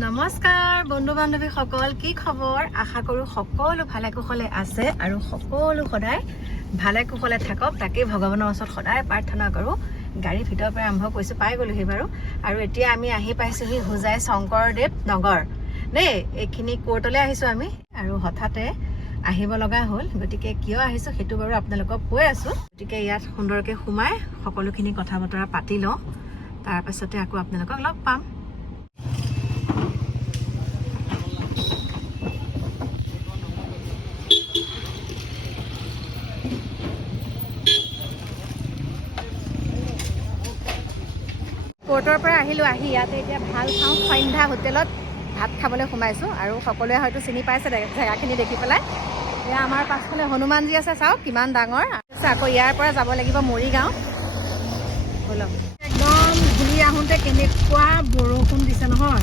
নমস্কাৰ বন্ধু বান্ধৱীসকল, কি খবৰ? আশা কৰোঁ সকলো ভালে কুশলে আছে আৰু সকলো সদায় ভালে কুশলে থাকক, তাকেই ভগৱানৰ ওচৰত সদায় প্ৰাৰ্থনা কৰোঁ। গাড়ীৰ ভিতৰৰ পৰা আৰম্ভ কৰিছোঁ, পাই গ'লোহি বাৰু। আৰু এতিয়া আমি আহি পাইছোঁহি হোজাই শংকৰদেৱ নগৰ দেই। এইখিনি কোৰ্টলৈ আহিছোঁ আমি, আৰু হঠাতে আহিব লগা হ'ল। গতিকে কিয় আহিছোঁ সেইটো বাৰু আপোনালোকক কৈ আছোঁ। গতিকে ইয়াত সুন্দৰকৈ সোমাই সকলোখিনি কথা বতৰা পাতি লওঁ, তাৰপাছতে আকৌ আপোনালোকক লগ পাম। কোৰ্টৰ পৰা আহিলোঁ, আহি ইয়াতে এতিয়া ভাল খাওঁ সন্ধ্যা হোটেলত ভাত খাবলৈ সোমাইছোঁ। আৰু সকলোৱে হয়তো চিনি পাইছে জেগাখিনি দেখি পেলাই। এয়া আমাৰ পাছফালে হনুমানজী আছে, চাওক কিমান ডাঙৰ। আকৌ ইয়াৰ পৰা যাব লাগিব মৰিগাঁও। বলক, একদম ঘূৰি আহোঁতে কেনেকুৱা বৰষুণ দিছে নহয়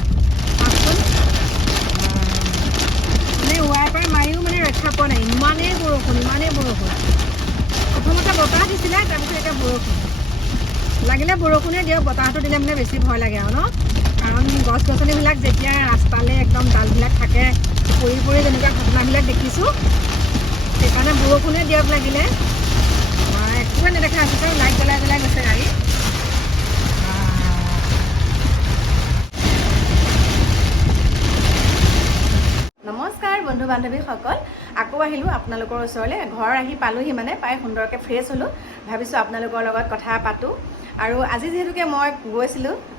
চাওকচোন। মানে ওৱাৰ পৰা মাৰিও মানে ৰক্ষা পোৱা নাই, ইমানেই বৰষুণ। প্ৰথমতে বতাহ দিছিলে, তাৰপিছত এতিয়া বৰষুণ। লাগিলে বৰষুণে দিয়ক, বতাহটো দিলে মানে বেছি ভয় লাগে আৰু ন, কাৰণ গছ গছনিবিলাক যেতিয়া ৰাস্তালৈ একদম ডালবিলাক থাকে পৰি পৰি যেনেকুৱা ঘটনাবিলাক দেখিছোঁ, সেইকাৰণে বৰষুণে দিয়ক লাগিলে। একোৱে নেদেখা হৈছে, লাইট জ্বলাই জ্বলাই গৈছে গাড়ী। নমস্কাৰ বন্ধু বান্ধৱীসকল, আকৌ আহিলোঁ আপোনালোকৰ ওচৰলৈ। ঘৰ আহি পালোঁহি, মানে পাই সুন্দৰকৈ ফ্ৰেছ হ'লোঁ। ভাবিছোঁ আপোনালোকৰ লগত কথা পাতোঁ। আৰু আজি যিহেতুকে মই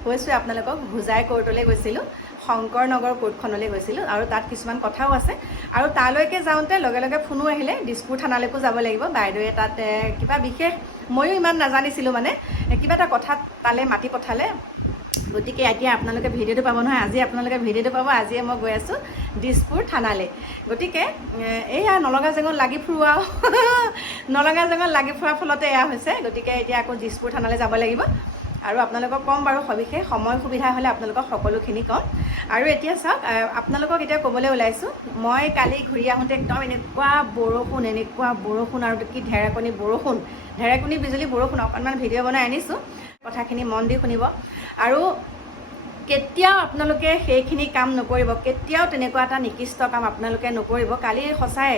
কৈছোঁ আপোনালোকক হোজাই কোৰ্টলৈ গৈছিলোঁ, শংকৰ নগৰ কোৰ্টখনলৈ গৈছিলোঁ, আৰু তাত কিছুমান কথাও আছে। আৰু তালৈকে যাওঁতে লগে লগে ফোনো আহিলে, দিছপুৰ থানালৈকো যাব লাগিব। বাইদেৱে তাত কিবা বিশেষ, ময়ো ইমান নাজানিছিলোঁ, মানে কিবা এটা কথাত তালৈ মাতি পঠালে। গতিকে এতিয়া আপোনালোকে ভিডিঅ'টো পাব নহয়, আজি আপোনালোকে ভিডিঅ'টো পাব। আজিয়ে মই গৈ আছোঁ দিছপুৰ থানালৈ। গতিকে এয়া নলগা জেঙত লাগি ফুৰোঁ আৰু নলগা জেঙত লাগি ফুৰাৰ ফলতে এয়া হৈছে। গতিকে এতিয়া আকৌ দিছপুৰ থানালৈ যাব লাগিব, আৰু আপোনালোকক ক'ম বাৰু সবিশেষ, সময় সুবিধা হ'লে আপোনালোকক সকলোখিনি ক'ম। আৰু এতিয়া চাওক, আপোনালোকক এতিয়া ক'বলৈ ওলাইছোঁ, মই কালি ঘূৰি আহোঁতে একদম এনেকুৱা বৰষুণ, আৰু কি ঢেৰেকনি বিজুলী বৰষুণ। অকণমান ভিডিঅ' বনাই আনিছোঁ, কথাখিনি মন দি শুনিব। আৰু কেতিয়াও আপোনালোকে সেইখিনি কাম নকৰিব, কেতিয়াও তেনেকুৱা এটা নিকৃষ্ট কাম আপোনালোকে নকৰিব। কালি সঁচাই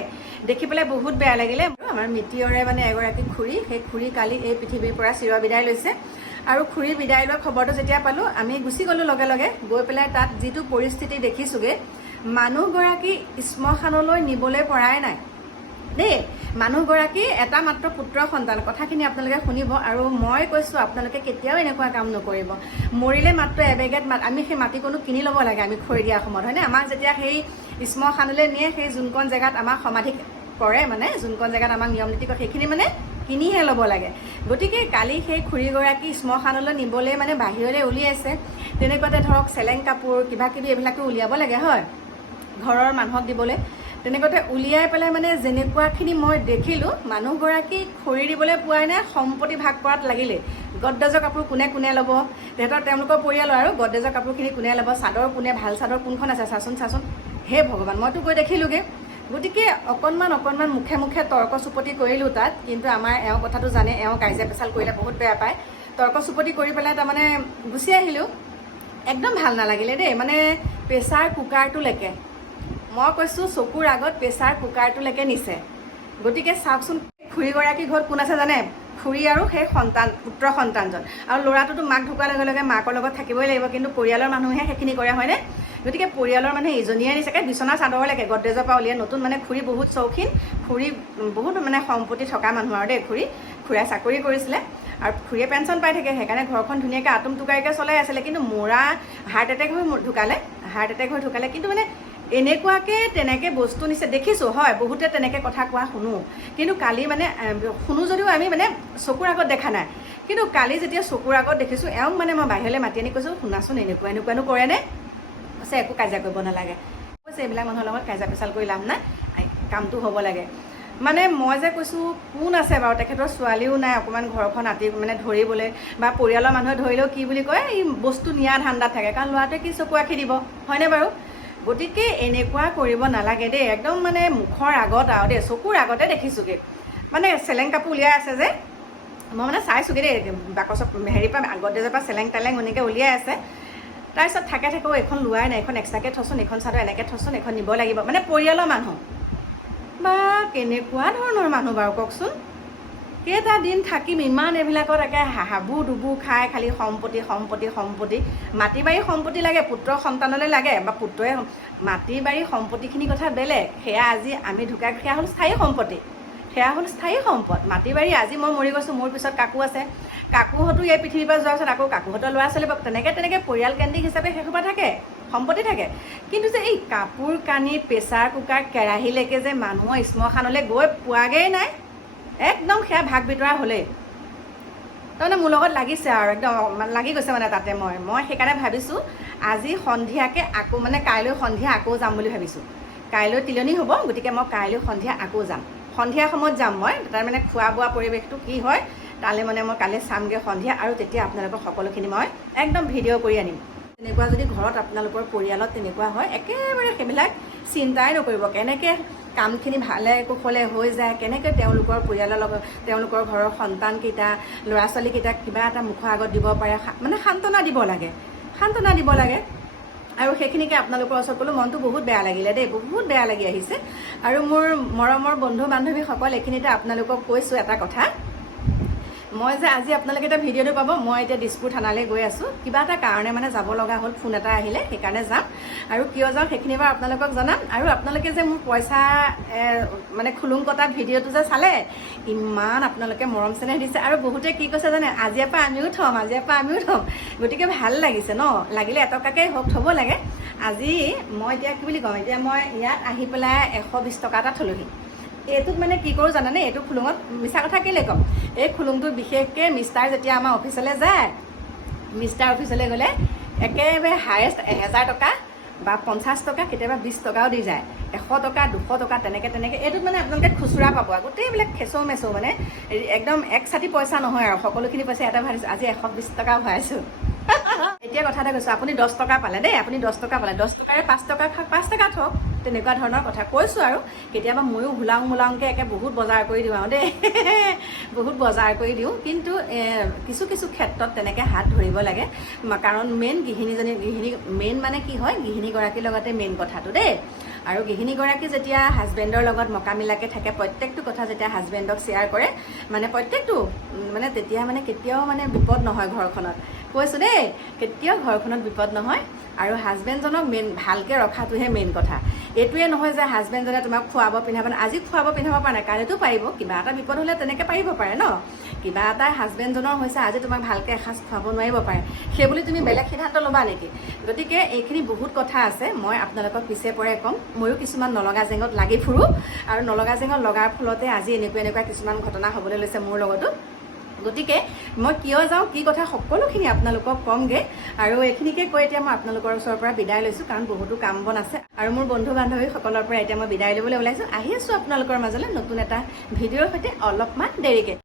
দেখি পেলাই বহুত বেয়া লাগিলে। আমাৰ মিতিৰৰে মানে এগৰাকী খুৰী, সেই খুৰী কালি এই পৃথিৱীৰ পৰা চিৰবিদায় লৈছে। আৰু খুৰী বিদায় লোৱা খবৰটো যেতিয়া পালোঁ, আমি গুচি গ'লোঁ লগে লগে। গৈ পেলাই তাত যিটো পৰিস্থিতি দেখিছোঁগৈ, মানুহগৰাকী শ্মশানলৈ নিবলৈ পৰাই নাই দেই। মানুহগৰাকী এটা মাত্ৰ পুত্ৰ সন্তান। কথাখিনি আপোনালোকে শুনিব। আৰু মই কৈছোঁ আপোনালোকে কেতিয়াও এনেকুৱা কাম নকৰিব। মৰিলে মাত্ৰ এবেগেত আমি সেই মাটিকণো কিনি ল'ব লাগে, আমি খৰি দিয়া সময়ত, হয়নে? আমাক যেতিয়া সেই শ্মশানলৈ নিয়ে, সেই যোনকণ জেগাত আমাক সমাধি কৰে, মানে যোনকণ জেগাত আমাক নিয়ম নীতি কৰে, সেইখিনি মানে কিনিহে ল'ব লাগে। গতিকে কালি সেই খুৰীগৰাকী শ্মশানলৈ নিবলৈ মানে বাহিৰলৈ উলিয়াইছে। তেনেকুৱাতে ধৰক চেলেং কাপোৰ কিবা কিবি এইবিলাকো উলিয়াব লাগে, হয়, ঘৰৰ মানুহক দিবলৈ। তেনেকুৱাতে উলিয়াই পেলাই মানে যেনেকুৱাখিনি মই দেখিলোঁ, মানুহগৰাকী খৰি দিবলৈ পোৱাই নাই, সম্পত্তি ভাগ কৰাত লাগিলে। গড্ৰেজৰ কাপোৰ কোনে ল'ব, তেওঁলোকৰ পৰিয়ালৰ, আৰু গড্ৰেজৰ কাপোৰখিনি কোনে ল'ব, চাদৰ কোনে, ভাল চাদৰ কোনখন আছে চাচোন। হে ভগৱান, মইতো গৈ দেখিলোঁগৈ। গতিকে অকণমান মুখে তৰ্ক চুপতি কৰিলোঁ তাত। কিন্তু আমাৰ এওঁ কথাটো জানে, এওঁ কাজিয়া পেচাল কৰিলে বহুত বেয়া পায়। তৰ্ক চুপতি কৰি পেলাই তাৰমানে গুচি আহিলোঁ। একদম ভাল নালাগিলে দেই। মানে প্ৰেছাৰ কুকাৰটোলৈকে, মই কৈছোঁ চকুৰ আগত প্ৰেছাৰ কুকাৰটোলৈকে নিছে। গতিকে চাওকচোন, খুৰীগৰাকী ঘৰত কোন আছে জানে? খুৰী আৰু সেই পুত্ৰ সন্তানজন। আৰু ল'ৰাটোতো মাক ঢুকোৱাৰ লগে লগে মাকৰ লগত থাকিবই লাগিব, কিন্তু পৰিয়ালৰ মানুহে সেইখিনি কৰে, হয়নে? গতিকে পৰিয়ালৰ মানুহে ইজনীয়ে নিচাকে বিচনা চাদৰলৈকে গড্ৰেজৰ পৰা উলিয়াই নতুন, মানে খুৰী বহুত চৌখিন, খুৰী বহুত মানে সম্পত্তি থকা মানুহ আৰু দেই। খুৰাই চাকৰি কৰিছিলে, আৰু খুৰীয়ে পেঞ্চন পাই থাকে, সেইকাৰণে ঘৰখন ধুনীয়াকৈ আতুম টুকাৰিকৈ চলাই আছিলে। কিন্তু মৰা হাৰ্ট এটেক হৈ ঢুকালে। কিন্তু মানে এনেকুৱাকৈ তেনেকৈ বস্তু নিছে দেখিছোঁ, হয়, বহুতে তেনেকৈ কথা কোৱা শুনো। কিন্তু কালি মানে শুনো যদিও আমি মানে চকুৰ আগত দেখা নাই। কিন্তু কালি যেতিয়া চকুৰ আগত দেখিছোঁ, এওঁক মানে মই বাহিৰলৈ মাতি আনি কৈছোঁ, শুনাচোন, এনেকুৱানো কৰেনে? কৈছে একো কাজিয়া কৰিব নালাগে। কৈছে এইবিলাক মানুহৰ লগত কাজিয়া পেচাল কৰি লাভ নাই, কামটো হ'ব লাগে। মানে মই যে কৈছোঁ, কোন আছে বাৰু, তেখেতৰ ছোৱালীও নাই, অকণমান ঘৰখন মানে ধৰিবলৈ, বা পৰিয়ালৰ মানুহে ধৰিলেও কি বুলি কয়, এই বস্তু নিয়া ধান্দাত থাকে, কাৰণ ল'ৰাটোৱে কি চকু আঁকি দিব, হয়নে বাৰু? গতিকে এনেকুৱা কৰিব নালাগে দেই। একদম মানে মুখৰ আগত আৰু দেই, চকুৰ আগতে দেখিছোঁগৈ। মানে চেলেং কাপোৰ উলিয়াই আছে যে, মই মানে চাইছোঁগৈ দেই, বাকচৰ পৰা গড্ৰেজৰ পৰা চেলেং এনেকৈ উলিয়াই আছে। তাৰপিছত থাকেও এখন লোৱাই নাই, এখন এক্সট্ৰাকৈ থচোন, এখন চাদৰ এনেকৈ থচোন, এখন নিব লাগিব, মানে পৰিয়ালৰ মানুহ বা কেনেকুৱা ধৰণৰ মানুহ বাৰু কওকচোন। কেইটা দিন থাকিম ইমান এইবিলাকত একে হাবু ডুবু খাই খালি সম্পত্তি সম্পত্তি সম্পত্তি। মাটি বাৰী সম্পত্তি লাগে, পুত্ৰৰ সন্তানলৈ লাগে বা পুত্ৰই মাটি বাৰী সম্পত্তিখিনি কথা বেলেগ, সেয়া আজি আমি ঢুকাই সেয়া হ'ল স্থায়ী সম্পত্তি, সেয়া হ'ল স্থায়ী সম্পদ। মাটি বাৰী আজি মই মৰি গৈছোঁ, মোৰ পিছত কাকু আছে, কাকুহঁতো এই পৃথিৱীৰ পৰা যোৱাৰ পিছত আকৌ কাকুহঁতৰ ল'ৰা ছোৱালী তেনেকৈ পৰিয়াল কেন্দ্ৰিক হিচাপে সেইসোপা থাকে, সম্পত্তি থাকে। কিন্তু যে এই কাপোৰ কানি প্ৰেছাৰ কুকাৰ কেৰাহীলৈকে যে মানুহৰ শ্মশানলৈ গৈ পোৱাগেই নাই, একদম সেয়া ভাগ বিতৰা হ'লেই। তাৰমানে মোৰ লগত লাগিছে আৰু একদম লাগি গৈছে মানে তাতে মই সেইকাৰণে ভাবিছোঁ আজি সন্ধিয়াকৈ আকৌ মানে কাইলৈ সন্ধিয়া আকৌ যাম বুলি ভাবিছোঁ। কাইলৈ তিলনি হ'ব, গতিকে মই কাইলৈ সন্ধিয়া আকৌ যাম, সন্ধিয়া সময়ত যাম মই। তাৰমানে খোৱা বোৱা পৰিৱেশটো কি হয় তালৈ মানে মই কাইলৈ চামগৈ সন্ধিয়া, আৰু তেতিয়া আপোনালোকক সকলোখিনি মই একদম ভিডিঅ' কৰি আনিম। তেনেকুৱা যদি ঘৰত আপোনালোকৰ পৰিয়ালত তেনেকুৱা হয়, একেবাৰে সেইবিলাক চিন্তাই নকৰিব, কেনেকৈ কামখিনি ভালে কুশলে হৈ যায়, কেনেকৈ তেওঁলোকৰ পৰিয়ালৰ লগত তেওঁলোকৰ ঘৰৰ সন্তানকেইটা ল'ৰা ছোৱালীকেইটাক কিবা এটা মুখৰ আগত দিব পাৰে, মানে সান্তনা দিব লাগে, সান্তনা দিব লাগে। আৰু সেইখিনিকে আপোনালোকৰ ওচৰত ক'লোঁ, মনটো বহুত বেয়া লাগিলে দেই, বহুত বেয়া লাগি আহিছে। আৰু মোৰ মৰমৰ বন্ধু বান্ধৱীসকল, এইখিনিতে আপোনালোকক কৈছোঁ এটা কথা, মই যে আজি আপোনালোকে এটা ভিডিঅ'টো পাব, মই এতিয়া দিছপুৰ থানালৈ গৈ আছোঁ, কিবা এটা কাৰণে মানে যাব লগা হ'ল, ফোন এটা আহিলে, সেইকাৰণে যাম। আৰু কিয় যাওঁ সেইখিনি বাৰু আপোনালোকক জনাম। আৰু আপোনালোকে যে মোৰ পইচা মানে খুলুং কটা ভিডিঅ'টো যে চালে, ইমান আপোনালোকে মৰম চেনেহ দিছে, আৰু বহুতে কি কৈছে জানে, আজিৰ পৰা আমিও থ'ম, আজিৰ পৰা আমিও থ'ম। গতিকে ভাল লাগিছে ন, লাগিলে এটকাকেই হওক থ'ব লাগে। আজি মই এতিয়া কি বুলি ক'ম, এতিয়া মই ইয়াত আহি পেলাই 120 টকা এটা থ'লোহি। এইটোত মানে কি কৰোঁ জানানে, এইটো খুলুঙত মিছা কথা কেলৈ ক'ম, এই খুলুংটোত বিশেষকৈ মিষ্টাৰ যেতিয়া আমাৰ অফিচলৈ যায়, মিষ্টাৰ অফিচলৈ গ'লে একেবাৰে হায়েষ্ট 1000 টকা বা 50 টকা, কেতিয়াবা 20 টকাও দি যায়, 100 টকা 200 টকা তেনেকৈ। এইটোত মানে আপোনালোকে খুচুৰা পাব, গোটেইবিলাক খেচৌ মেচৌ, মানে একদম এক চাতি পইচা নহয় আৰু সকলোখিনি পইচা এটা ভৰাইছোঁ। আজি 120 টকা ভৰাইছোঁ। এতিয়া কথা এটা কৈছোঁ, আপুনি 10 টকা পালে দেই, আপুনি 10 টকা পালে, 10 টকাৰে 5 টকা খাওক, 5 টকা থওক, তেনেকুৱা ধৰণৰ কথা কৈছোঁ। আৰু কেতিয়াবা ময়ো মোলাংকৈ একে বহুত বজাৰ কৰি দিওঁ আৰু দেই, বহুত বজাৰ কৰি দিওঁ। কিন্তু কিছু ক্ষেত্ৰত তেনেকৈ হাত ধৰিব লাগে, কাৰণ মেইন গৃহিণী মেইন মানে কি হয়, গৃহিণীগৰাকীৰ লগতে মেইন কথাটো দেই। আৰু গৃহিণীগৰাকী যেতিয়া হাজবেণ্ডৰ লগত মকামিলাকৈ থাকে, প্ৰত্যেকটো কথা যেতিয়া হাজবেণ্ডক শ্বেয়াৰ কৰে, মানে প্ৰত্যেকটো মানে তেতিয়া মানে কেতিয়াও মানে বিপদ নহয় ঘৰখনত, কৈছোঁ দেই, কেতিয়াও ঘৰখনত বিপদ নহয়। আৰু হাজবেণ্ডজনক ভালকৈ ৰখাটোহে মেইন কথা। এইটোৱে নহয় যে হাজবেণ্ডজনে তোমাক খুৱাব পিন্ধাব, আজি খুৱাব পিন্ধাব পৰা নাই, কাইলৈতো পাৰিব, কিবা এটা বিপদ হ'লে তেনেকৈ পাৰিব পাৰে ন। কিবা এটা হাজবেণ্ডজনৰ হৈছে, আজি তোমাক ভালকৈ এসাঁজ খুৱাব নোৱাৰিব পাৰে, সেইবুলি তুমি বেলেগ সিদ্ধান্ত ল'বা নেকি? গতিকে এইখিনি বহুত কথা আছে, মই আপোনালোকক পিছে পৰে ক'ম। ময়ো কিছুমান নলগা জেঙত লাগি ফুৰোঁ, আৰু নলগা জেঙত লগাৰ ফলতে আজি এনেকুৱা কিছুমান ঘটনা হ'বলৈ লৈছে মোৰ লগতো। গতিকে মই কিয় যাওঁ, কি কথা, সকলোখিনি আপোনালোকক ক'মগৈ। আৰু এইখিনিকে কৈ এতিয়া মই আপোনালোকৰ ওচৰৰ পৰা বিদায় লৈছোঁ, কাৰণ বহুতো কাম বন আছে। আৰু মোৰ বন্ধু বান্ধৱীসকলৰ পৰা এতিয়া মই বিদায় ল'বলৈ ওলাইছোঁ। আহি আছোঁ আপোনালোকৰ মাজলৈ নতুন এটা ভিডিঅ'ৰ সৈতে অলপমান দেৰিকৈ।